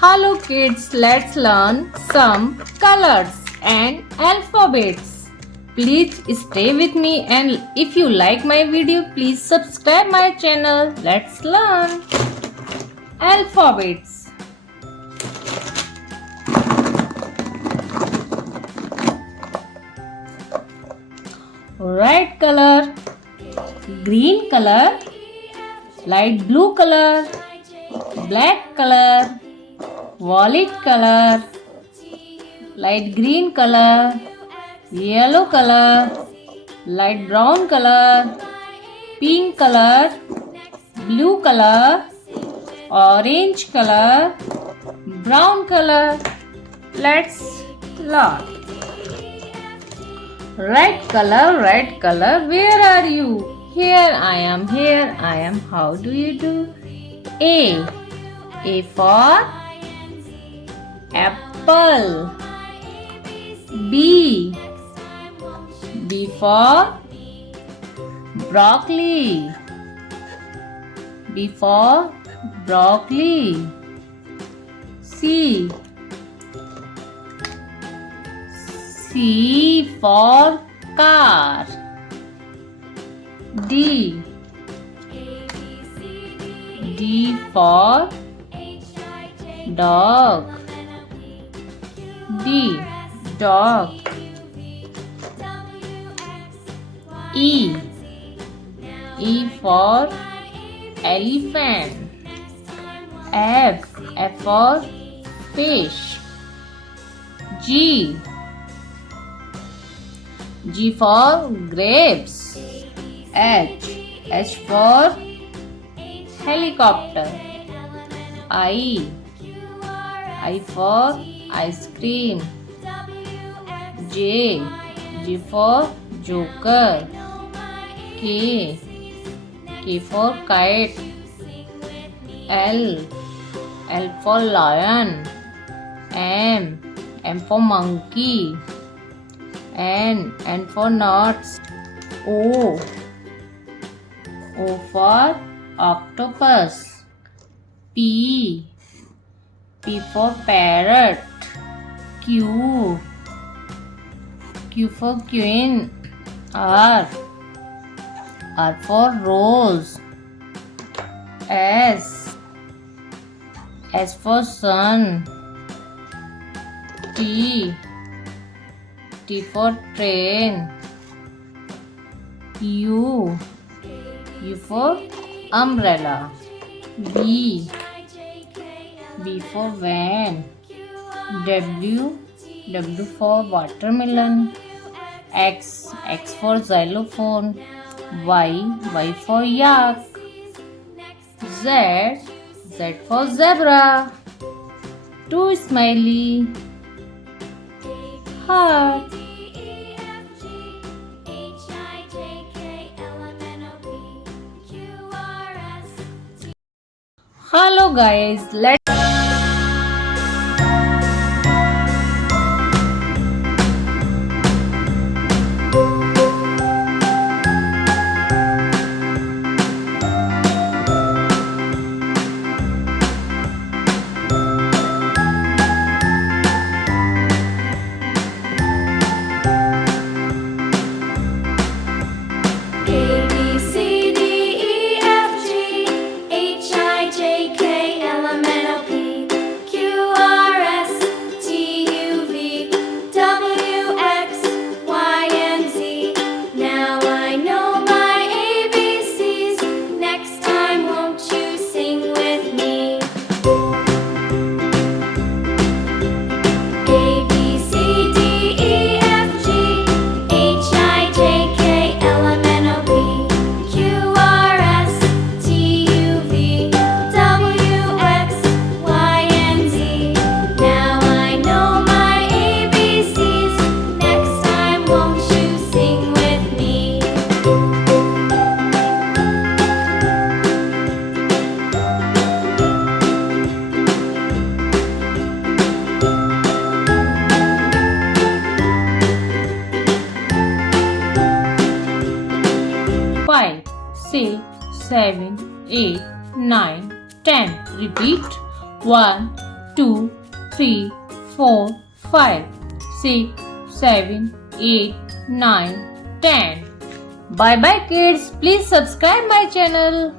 Hello kids, let's learn some colors and alphabets. Please stay with me, and if you like my video, please subscribe my channel. Let's learn alphabets. Red color, green color, light blue color, black color, violet color, light green color, yellow color, light brown color, pink color, blue color, orange color, brown color. Let's learn. Red color, where are you? Here I am, here I am. How do you do? A for apple. B for broccoli. B for broccoli. C for car. D for dog. Dog. E for elephant. F for fish. G for grapes. H for helicopter. I for ice cream. J for joker. K for kite. L for lion. M for monkey. N for nuts. O for octopus. P for parrot. Q for queen. R for rose. S for sun. T for train. U for umbrella. V for van. W for watermelon. X for xylophone. Y for yak. Z for zebra. 2 smiley heart. Hello guys, let's five, six, seven, 8, 9, 10. Repeat. 1, 2, 3, 4, 5, 6, 7, 8, 9, 10. Bye bye kids. Please subscribe my channel.